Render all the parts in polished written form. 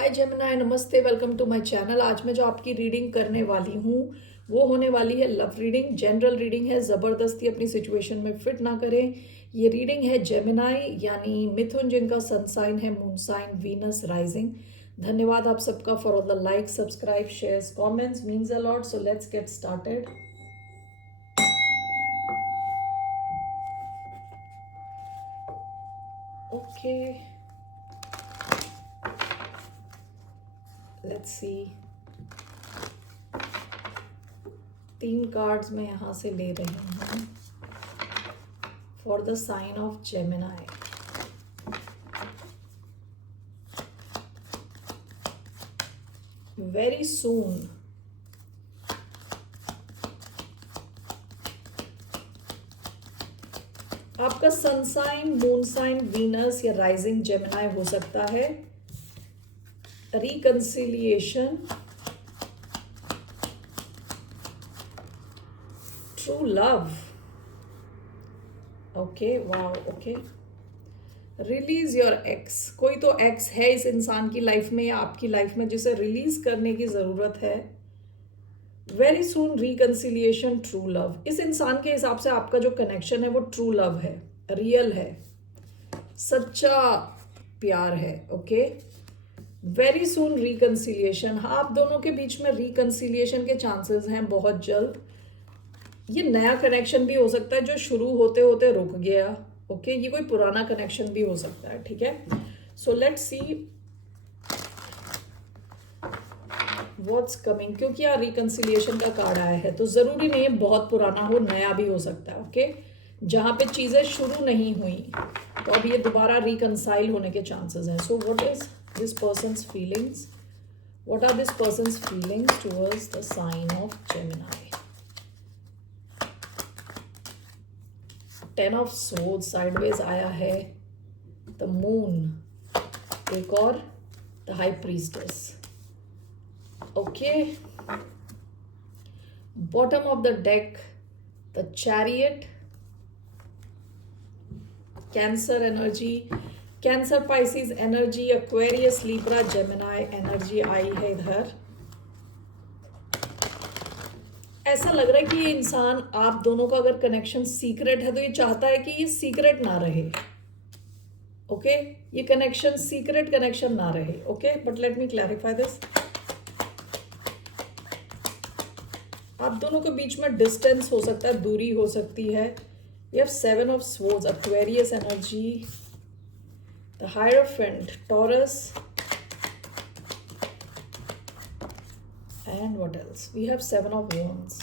हाय Gemini, नमस्ते, welcome to my channel. आज मैं जो आपकी रीडिंग करने वाली हूँ वो होने वाली है लव रीडिंग। जनरल रीडिंग है, ज़बरदस्ती अपनी सिचुएशन में फिट ना करें। ये रीडिंग है जेमिनाई यानी मिथुन, जिनका सन साइन है मून साइन वीनस राइजिंग। धन्यवाद आप सबका for all the like, subscribe, shares, comments, means a lot. So let's get started. Okay, let's see. 3 cards मैं यहाँ से ले रही हूँ for the sign of Gemini. Very soon आपका sun sign, moon sign, Venus या राइजिंग जेमिनाई हो सकता है। Reconciliation, true love. Okay, wow, okay. Release your ex. कोई तो एक्स है इस इंसान की लाइफ में या आपकी लाइफ में जिसे रिलीज करने की जरूरत है। Very soon reconciliation, true love. इस इंसान के हिसाब से आपका जो कनेक्शन है वो ट्रू लव है, रियल है, सच्चा प्यार है। Okay, very soon reconciliation. हाँ, आप दोनों के बीच में रिकंसिलिएशन के चांसेस हैं बहुत जल्द। ये नया कनेक्शन भी हो सकता है जो शुरू होते होते रुक गया। ओके, ये कोई पुराना कनेक्शन भी हो सकता है। ठीक है, so let's see what's coming. क्योंकि यार रिकंसिलिएशन का कार्ड आया है तो जरूरी नहीं है बहुत पुराना हो, नया भी हो सकता है। ओके, जहां पे चीजें शुरू नहीं हुई तो अब ये दोबारा रिकंसाइल होने के चांसेस हैं। So what is this person's feelings? What are this person's feelings towards the sign of Gemini? 10 of sword sideways आया है, द मून, एक और the high priestess. Okay, bottom of the deck, the chariot, Cancer energy, Cancer Pisces energy, Aquarius, Libra, Gemini energy आई है इधर। ऐसा लग रहा है कि ये इंसान, आप दोनों का अगर कनेक्शन सीक्रेट है तो ये चाहता है कि ये सीक्रेट ना रहे। ओके, ये कनेक्शन सीक्रेट कनेक्शन ना रहे। Okay, but let me clarify this. आप दोनों के बीच में डिस्टेंस हो सकता है, दूरी हो सकती है। You have 7 of swords, Aquarius energy, the Hierophant, Taurus, and what else? We have 7 of Wands.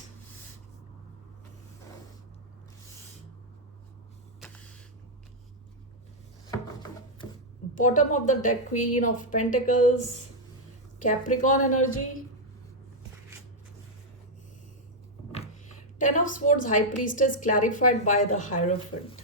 Bottom of the deck, Queen of Pentacles, Capricorn energy, 10 of Swords, High Priestess, clarified by the Hierophant.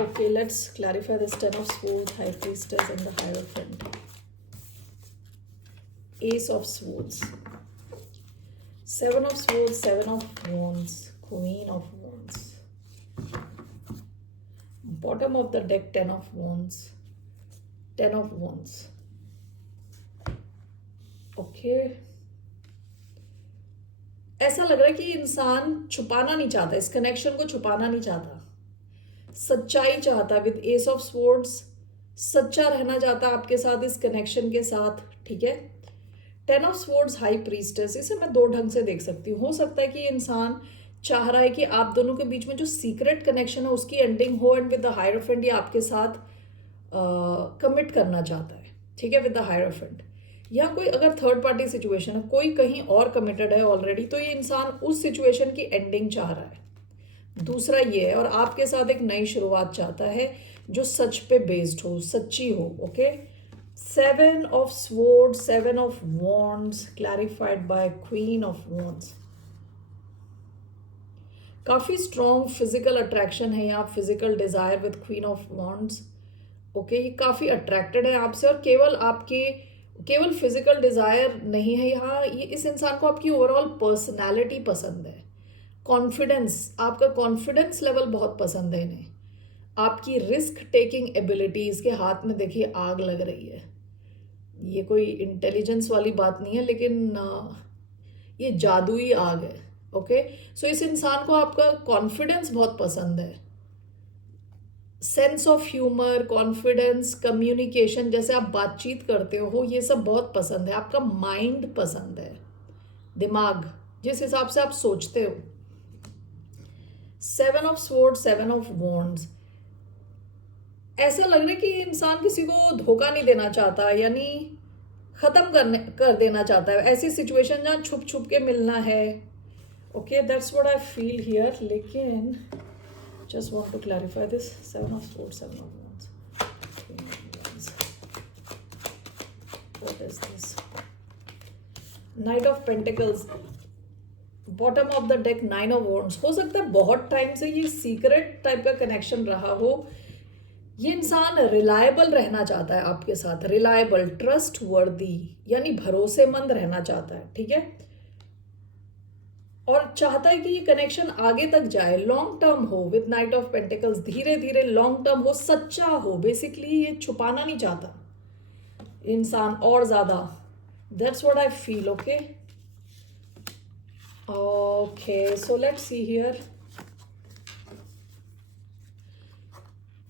Okay, let's clarify this 10 of Swords, High Priestess, and the Hierophant. Ace of Swords, 7 of Swords, 7 of Wands, Queen of Wands. Bottom of the deck, 10 of Wands, 10 of Wands. Okay. ऐसा लग रहा है कि इंसान छुपाना नहीं चाहता, इस कनेक्शन को छुपाना नहीं चाहता, सच्चाई चाहता है। विद एस ऑफ स्वॉर्ड्स, सच्चा रहना चाहता है आपके साथ इस कनेक्शन के साथ। ठीक है, 10 ऑफ स्वॉर्ड्स, हाई प्रीस्टेस। इसे मैं दो ढंग से देख सकती हूँ। हो सकता है कि इंसान चाह रहा है कि आप दोनों के बीच में जो सीक्रेट कनेक्शन है उसकी एंडिंग हो, एंड विद द हायरोफेंट ये आपके साथ कमिट करना चाहता है। ठीक है, विद द हायरोफेंट। या कोई अगर थर्ड पार्टी सिचुएशन है, कोई कहीं और कमिटेड है ऑलरेडी, तो ये इंसान उस सिचुएशन की एंडिंग चाह रहा है। दूसरा ये है, और आपके साथ एक नई शुरुआत चाहता है जो सच पे बेस्ड हो, सच्ची हो। Okay, 7 of sword, 7 of wands, clarified by queen of wands. काफी स्ट्रॉन्ग फिजिकल अट्रैक्शन है यहाँ, physical desire with queen of wands. Okay, ये काफी अट्रैक्टेड है आपसे, और केवल फिजिकल डिजायर नहीं है यहाँ। ये इस इंसान को आपकी ओवरऑल पर्सनैलिटी पसंद है, कॉन्फिडेंस, आपका कॉन्फिडेंस लेवल बहुत पसंद है इन्हें। आपकी रिस्क टेकिंग एबिलिटीज के हाथ में देखिए आग लग रही है। ये कोई इंटेलिजेंस वाली बात नहीं है, लेकिन ये जादुई आग है। ओके, सो इस इंसान को आपका कॉन्फिडेंस बहुत पसंद है। Sense of humour, confidence, communication, जैसे आप बातचीत करते हो, ये सब बहुत पसंद है। आपका माइंड पसंद है, दिमाग, जिस हिसाब से आप सोचते हो। 7 ऑफ स्वॉर्ड्स, 7 ऑफ वॉन्ड्स, ऐसा लग रहा है कि ये इंसान किसी को धोखा नहीं देना चाहता, यानी खत्म कर देना चाहता है। ऐसी सिचुएशन जहाँ छुप छुप के मिलना है। Okay, that's what I feel here. लेकिन just want to clarify this. 7 of swords, 7 of wands, what is this? Knight of pentacles, bottom of the deck 9 of wands. हो सकता है बहुत टाइम से ये सीक्रेट टाइप का कनेक्शन रहा हो। ये इंसान रिलायबल रहना चाहता है आपके साथ, रिलायबल, ट्रस्ट वर्दी, यानी भरोसेमंद रहना चाहता है। ठीक है, और चाहता है कि ये कनेक्शन आगे तक जाए, लॉन्ग टर्म हो विद नाइट ऑफ पेंटिकल्स, धीरे धीरे लॉन्ग टर्म हो, सच्चा हो। बेसिकली ये छुपाना नहीं चाहता इंसान और ज्यादा। That's what I feel. Okay okay, so let's see here.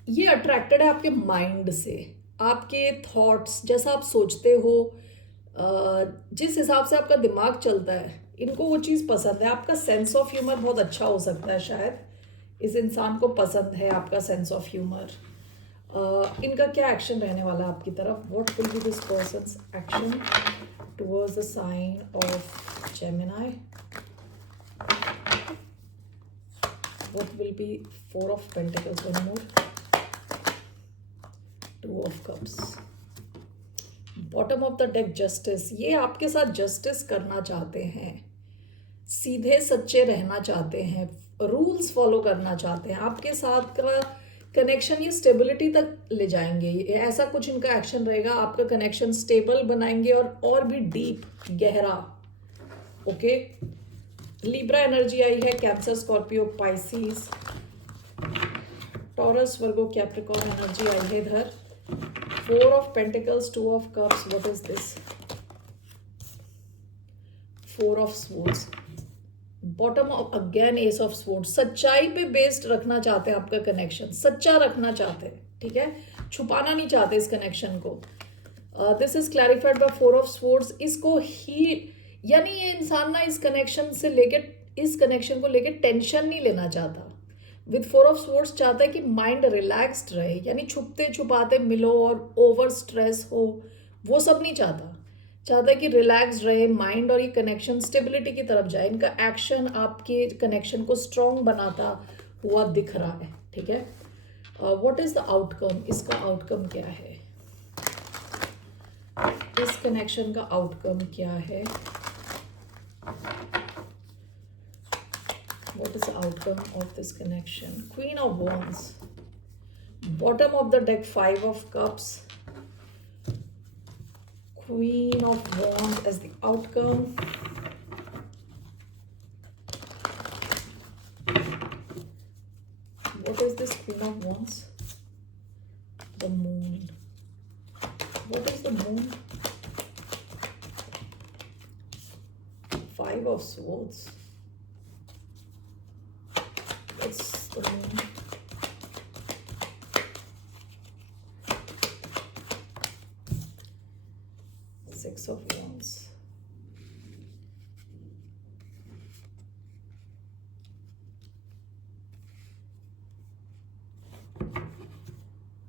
ये अट्रैक्टेड है आपके माइंड से, आपके थॉट्स, जैसा आप सोचते हो, जिस हिसाब से आपका दिमाग चलता है, इनको वो चीज़ पसंद है। आपका सेंस ऑफ ह्यूमर बहुत अच्छा हो सकता है, शायद इस इंसान को पसंद है आपका सेंस ऑफ ह्यूमर। इनका क्या एक्शन रहने वाला है आपकी तरफ? What will be this person's action towards the sign of Gemini? What will be 4 of pentacles, one more, 2 of cups, bottom of the deck justice. ये आपके साथ जस्टिस करना चाहते हैं, सीधे सच्चे रहना चाहते हैं, रूल्स फॉलो करना चाहते हैं। आपके साथ का कनेक्शन ये स्टेबिलिटी तक ले जाएंगे। ये ऐसा कुछ इनका एक्शन रहेगा, आपका कनेक्शन स्टेबल बनाएंगे और भी डीप, गहरा। ओके, लिब्रा एनर्जी आई है, कैंसर, स्कॉर्पियो, पाइसिस, टॉरस, वर्गो, कैप्रिकॉर्न एनर्जी आई है इधर। 4 of pentacles, 2 of cups, what is this? 4 of swords, bottom of again S of swords. सच्चाई पे बेस्ड रखना चाहते हैं आपका कनेक्शन, सच्चा रखना चाहते हैं। ठीक है, छुपाना नहीं चाहते इस कनेक्शन को। This is clarified by 4 of swords. इसको ही, यानी ये इंसान ना इस कनेक्शन को लेके टेंशन नहीं लेना चाहता। विद 4 ऑफ स्वॉर्ड्स चाहता है कि माइंड रिलैक्स्ड रहे, यानी छुपते छुपाते मिलो और ओवर स्ट्रेस हो, वो सब नहीं चाहता। चाहता है कि रिलैक्स्ड रहे माइंड और ये कनेक्शन स्टेबिलिटी की तरफ जाए। इनका एक्शन आपके कनेक्शन को स्ट्रॉन्ग बनाता हुआ दिख रहा है। ठीक है, व्हाट इज द आउटकम? इसका आउटकम क्या है? इस कनेक्शन का आउटकम क्या है? What is the outcome of this connection? Queen of Wands, bottom of the deck 5 of Cups, Queen of Wands as the outcome. What is this Queen of Wands? The Moon. What is the Moon? 5 of Swords. It's the Moon. Six of Wands.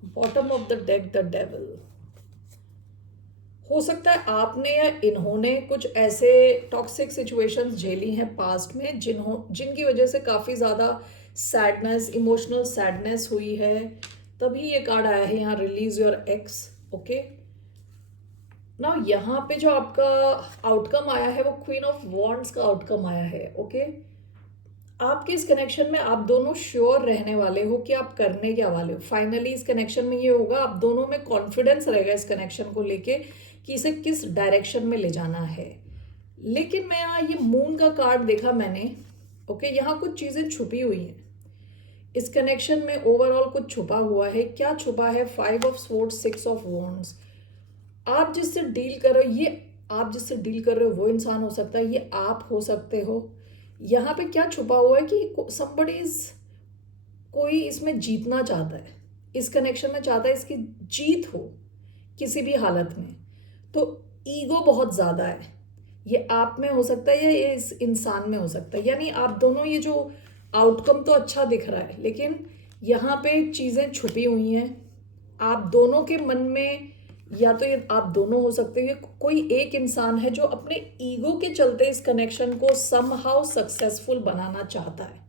Bottom of the deck, the Devil. हो सकता है आपने या इन्होंने कुछ ऐसे toxic situations झेली हैं पास्ट में जिनकी वजह से काफ़ी ज़्यादा सैडनेस, इमोशनल सैडनेस हुई है। तभी ये कार्ड आया है यहाँ, रिलीज योर एक्स। ओके, ना यहाँ पे जो आपका आउटकम आया है वो क्वीन ऑफ वॉन्ड्स का आउटकम आया है। ओके, आपके इस कनेक्शन में आप दोनों श्योर रहने वाले हो कि आप करने क्या वाले हो। फाइनली इस कनेक्शन में ये होगा, आप दोनों में कॉन्फिडेंस रहेगा इस कनेक्शन को लेके कि इसे किस डायरेक्शन में ले जाना है। लेकिन मैं यहाँ ये मून का कार्ड देखा मैंने। ओके, यहाँ कुछ चीजें छुपी हुई हैं इस कनेक्शन में, ओवरऑल कुछ छुपा हुआ है। क्या छुपा है? 5 ऑफ स्वॉर्ड्स, 6 ऑफ वॉन्ड्स। आप जिससे डील कर रहे हो, ये आप जिससे डील कर रहे हो वो इंसान हो सकता है, ये आप हो सकते हो। यहाँ पे क्या छुपा हुआ है कि somebody is, कोई इसमें जीतना चाहता है, इस कनेक्शन में चाहता है इसकी जीत हो किसी भी हालत में। तो ईगो बहुत ज़्यादा है, ये आप में हो सकता है या ये इस इंसान में हो सकता है। यानी आप दोनों, ये जो आउटकम तो अच्छा दिख रहा है लेकिन यहाँ पे चीज़ें छुपी हुई हैं आप दोनों के मन में। या तो ये आप दोनों हो सकते हैं, कोई एक इंसान है जो अपने ईगो के चलते इस कनेक्शन को समहाउ सक्सेसफुल बनाना चाहता है।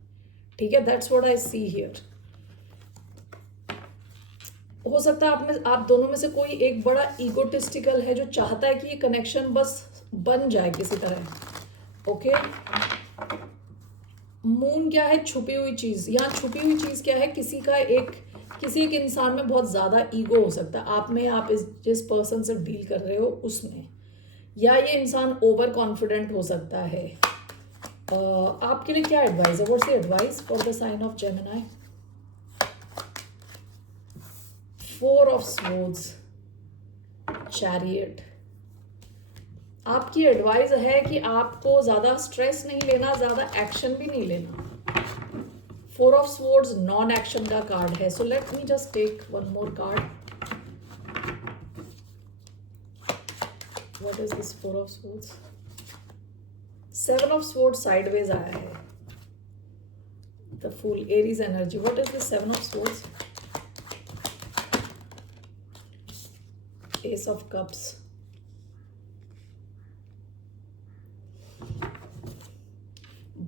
ठीक है, that's what I see here. हो सकता है आप दोनों में से कोई एक बड़ा ईगोटिस्टिकल है जो चाहता है कि ये कनेक्शन बस बन जाए किसी तरह। ओके, मून क्या है? छुपी हुई चीज। यहाँ छुपी हुई चीज क्या है? किसी एक इंसान में बहुत ज्यादा ईगो हो सकता है, आप में, आप जिस पर्सन से डील कर रहे हो उसमें, या ये इंसान ओवर कॉन्फिडेंट हो सकता है। आपके लिए क्या एडवाइस है? What's the advice for the sign of Gemini? 4 of swords, chariot. आपकी एडवाइस है कि आपको ज्यादा स्ट्रेस नहीं लेना, ज्यादा एक्शन भी नहीं लेना। 4 ऑफ स्वॉर्ड्स नॉन एक्शन का कार्ड है। So let me just take one more card. What is this 4 of swords? 7 of swords sideways आया है। The fool, Aries energy. What is this 7 of swords? Ace of cups.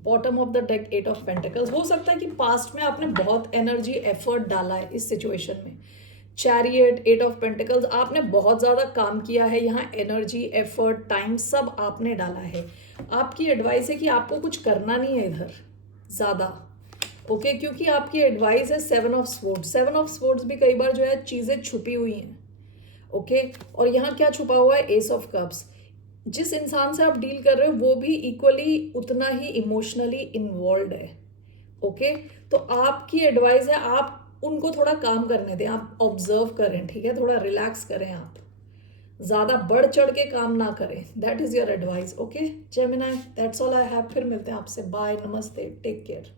Bottom of the deck 8 of pentacles. हो सकता है कि past में आपने बहुत energy, effort डाला है इस सिचुएशन में। चैरियट, 8 ऑफ पेंटिकल्स, आपने बहुत ज़्यादा काम किया है यहाँ, एनर्जी, एफर्ट, टाइम सब आपने डाला है। आपकी एडवाइस है कि आपको कुछ करना नहीं है इधर ज़्यादा। ओके, क्योंकि आपकी एडवाइस है 7 ऑफ स्वॉर्ड्स। 7 ऑफ स्वॉर्ड्स भी कई बार जो है चीज़ें छुपी हुई हैं। ओके, और यहाँ क्या छुपा हुआ है? S of cups. जिस इंसान से आप डील कर रहे हो वो भी इक्वली उतना ही इमोशनली इन्वॉल्व है। ओके, तो आपकी एडवाइस है आप उनको थोड़ा काम करने दें, आप ऑब्जर्व करें। ठीक है, थोड़ा रिलैक्स करें, आप ज़्यादा बढ़ चढ़ के काम ना करें। That is your advice. Okay Gemini, that's all I have. फिर मिलते हैं आपसे। बाय, नमस्ते, टेक केयर।